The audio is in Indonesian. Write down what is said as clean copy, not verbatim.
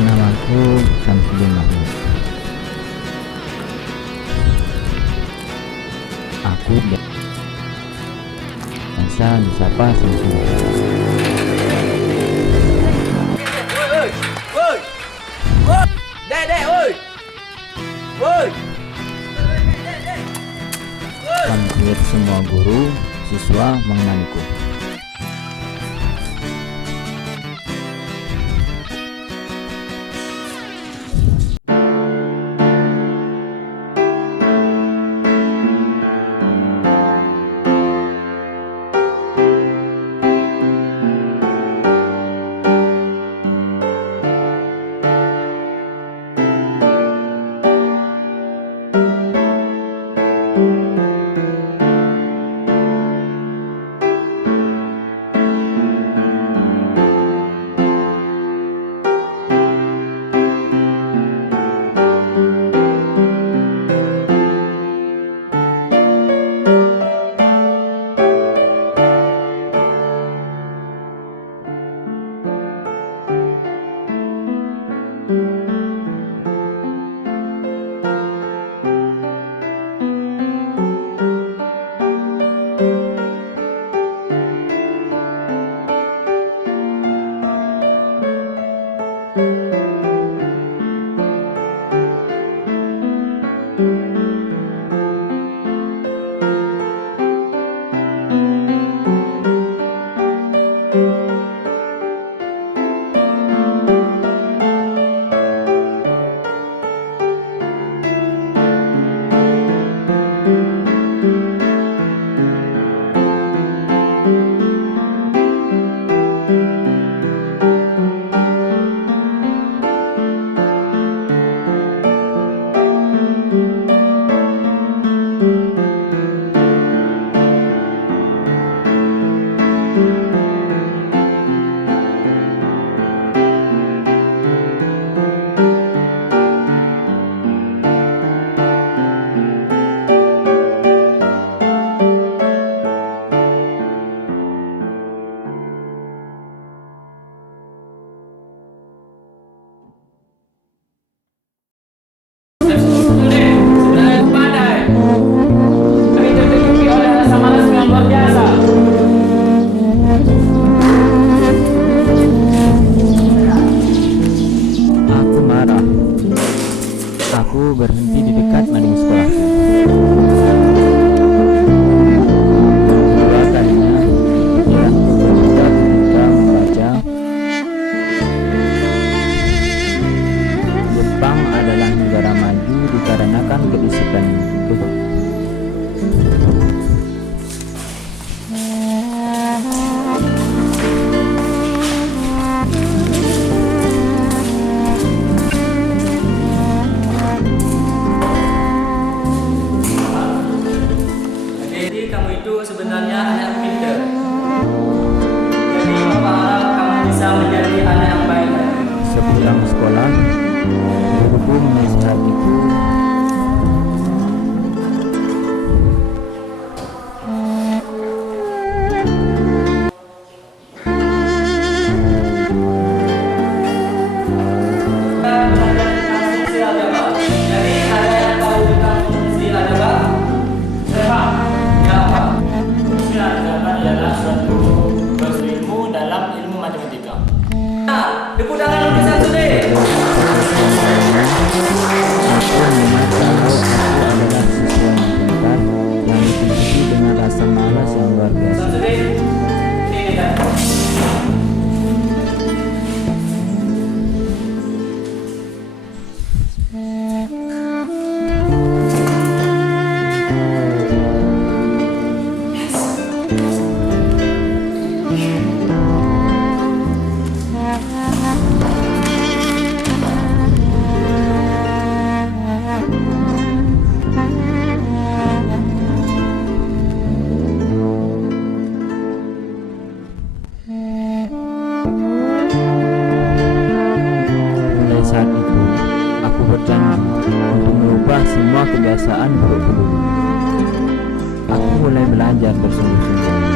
Namaku Samsudin Mahmud. Aku biasa disapa Samsudin. Hampir semua guru, siswa mengenaliku. Aku berhenti di dekat mading sekolahku. Kedua kalinya pikiranku berubah ketika membaca Jepang adalah negara maju dikarenakan kedisiplinan. Kamu itu sebenarnya anak pintar. Jadi Bapak harap kamu bisa menjadi anak yang baik. Sepulang sekolah, guruku menasihatiku Jadi ada yang tahu tentang fungsi agama? Adalah suatu berilmu dalam ilmu matematika. Nah, tepuk tangan untuk Samsudin. aku membaca bahwa aku adalah siswa yang pintar yang diikuti dengan rasa malas yang luar biasa. Samsudin, ini kan. Mulai saat itu, aku berjanji untuk merubah semua kebiasaan burukku dulu. Aku mulai belajar bersungguh-sungguh.